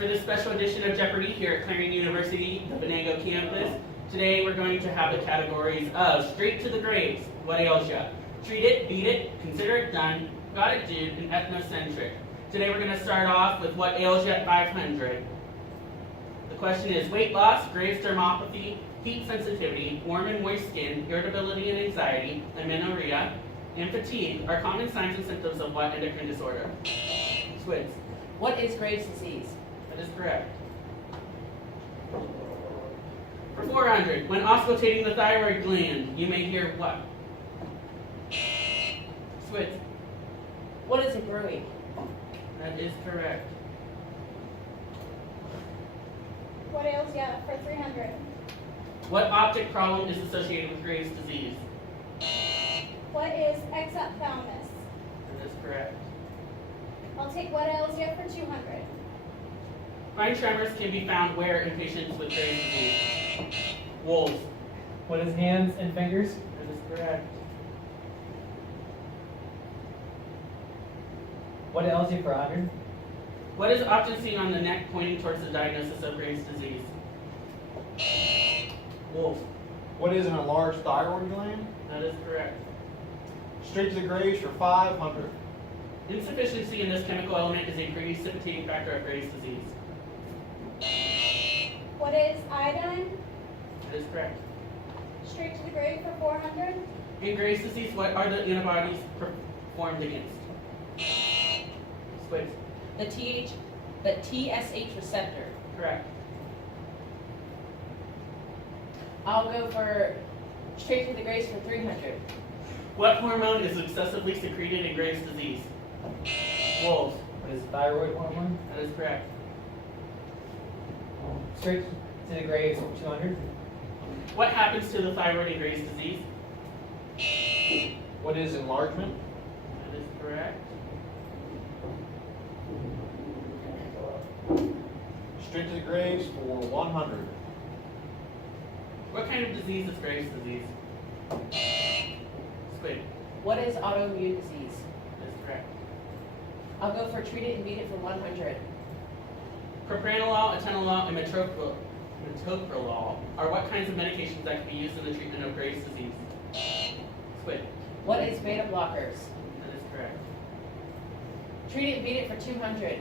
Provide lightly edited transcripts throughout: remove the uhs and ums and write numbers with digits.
for this special edition of Jeopardy here at Clarion University, the Venango campus. Today we're going to have the categories of Straight to the Graves, What Ails Ya? Treat It, Beat It, Consider It Done, Got It Dude, and Ethnocentric. Today we're going to start off with What Ails Ya at 500. The question is weight loss, Graves' dermopathy, heat sensitivity, warm and moist skin, irritability and anxiety, amenorrhea, and fatigue are common signs and symptoms of what endocrine disorder? Squids. What is Graves' disease? That is correct. For 400, when auscultating the thyroid gland, you may hear what? Squids. What is a bruit? That is correct. What ails ya for 300? What optic problem is associated with Graves' disease? What is exophthalmos? That is correct. I'll take what ails ya for 200. Fine tremors can be found where in patients with Graves' disease? Wolves. What is hands and fingers? That is correct. What ails you for 100? What is often seen on the neck pointing towards the diagnosis of Graves' disease? Wolves. What is an enlarged thyroid gland? That is correct. Straight to the Graves for 500. Insufficiency in this chemical element is a precipitating factor of Graves' disease. What is iodine? That is correct. Straight to the grave for 400. In Graves' disease, what are the antibodies performed against? Squids. The TSH receptor. Correct. I'll go for straight to the Graves for 300. What hormone is excessively secreted in Graves' disease? Wolves. What is thyroid hormone? That is correct. Straight to the Graves for 200. What happens to the thyroid in Graves' disease? What is enlargement? That is correct. Straight to the Graves for 100. What kind of disease is Graves' disease? Squid. What is autoimmune disease? That is correct. I'll go for treat it and beat it for 100. Propranolol, atenolol, and metoprolol are what kinds of medications that can be used in the treatment of Graves' disease? Squid. What is beta blockers? That is correct. Treat it and beat it for 200.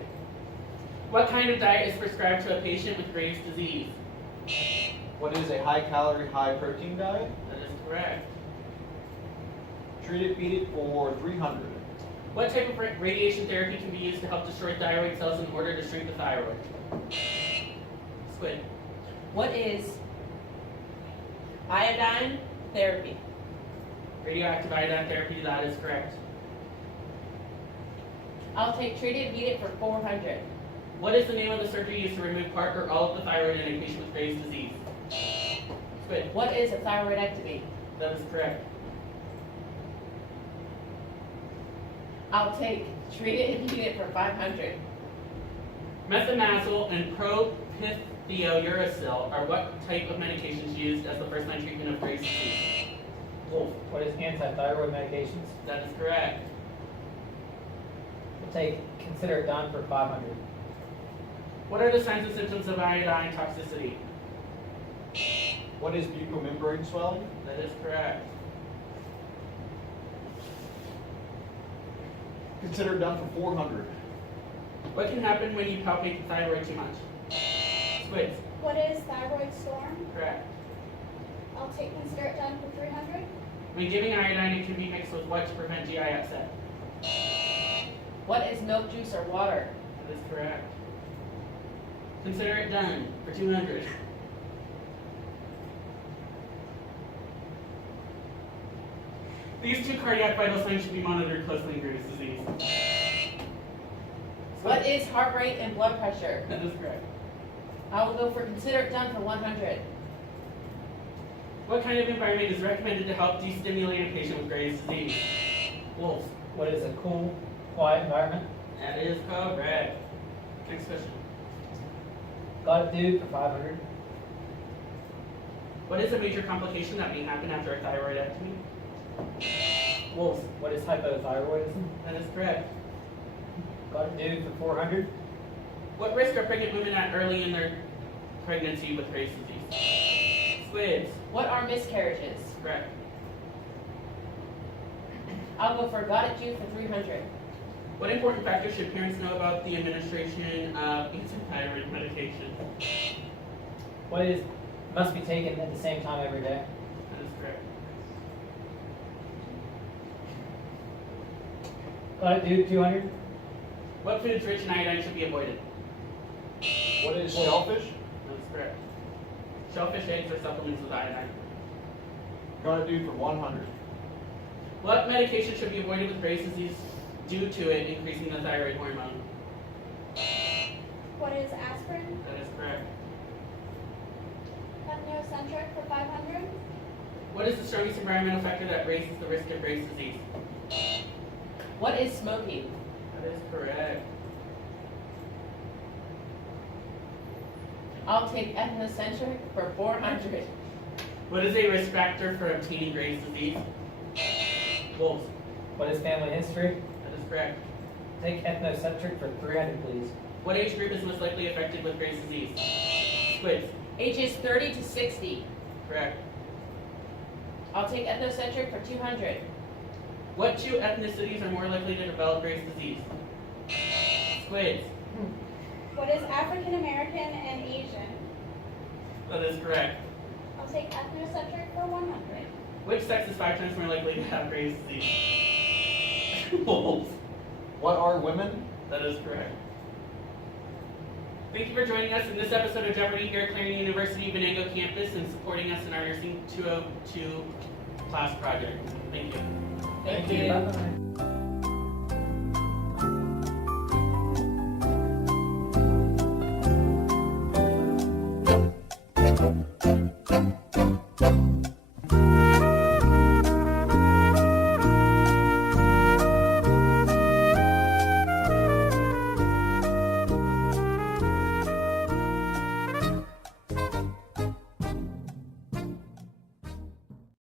What kind of diet is prescribed to a patient with Graves' disease? What is a high calorie, high protein diet? That is correct. Treat it, beat it for 300. What type of radiation therapy can be used to help destroy thyroid cells in order to shrink the thyroid? Squid. What is iodine therapy? Radioactive iodine therapy, that is correct. I'll take treat it and beat it for 400. What is the name of the surgery used to remove part or all of the thyroid in a patient with Graves' disease? Squid. What is a thyroidectomy? That is correct. I'll take treat it and beat it for 500. Methimazole and propionuracil are what type of medications used as the first-line treatment of Graves' disease? Wolf. What is anti-thyroid medications? That is correct. We'll take Consider It Done for 500. What are the signs and symptoms of iodine toxicity? What is mucomembrane swelling? That is correct. Consider it done for 400. What can happen when you palpate the thyroid too much? Squids. What is thyroid storm? Correct. I'll take consider it done for 300. When giving iodine, it can be mixed with what to prevent GI upset? What is milk juice or water? That is correct. Consider it done for 200. These two cardiac vital signs should be monitored closely in Graves' disease. What is heart rate and blood pressure? That is correct. I will go for consider it done for 100. What kind of environment is recommended to help destimulate a patient with Graves' disease? Wolves. What is a cool, quiet environment? That is correct. Next question. Got It Dude for 500. What is a major complication that may happen after a thyroidectomy? Wolves. What is hypothyroidism? That is correct. Got It Dude for 400. What risk are pregnant women at early in their pregnancy with Graves' disease? Squids. What are miscarriages? Correct. I'll go for got it due for 300. What important factors should parents know about the administration of anti-thyroid medication? What is, must be taken at the same time every day? That is correct. Got it due 200? What foods rich in iodine should be avoided? What is shellfish? That is correct. Shellfish eggs are supplements with iodine. Got it due for 100. What medication should be avoided with Graves' disease due to it increasing the thyroid hormone? What is aspirin? That is correct. Ethnocentric for 500. What is the strongest environmental factor that raises the risk of Graves' disease? What is smoking? That is correct. I'll take ethnocentric for 400. What is a risk factor for obtaining Graves' disease? Wolves. What is family history? That is correct. Take ethnocentric for 300, please. What age group is most likely affected with Graves' disease? Squids. Ages 30 to 60. Correct. I'll take ethnocentric for 200. What two ethnicities are more likely to develop Graves' disease? Squids. What is African American and Asian? That is correct. I'll take ethnocentric for 100. Which sex is 5 times more likely to have Graves' disease? Wolves. What are women? That is correct. Thank you for joining us in this episode of Jeopardy here at Clarendon University Venango campus and supporting us in our Nursing 202 class project. Thank you. Thank you. Bye-bye.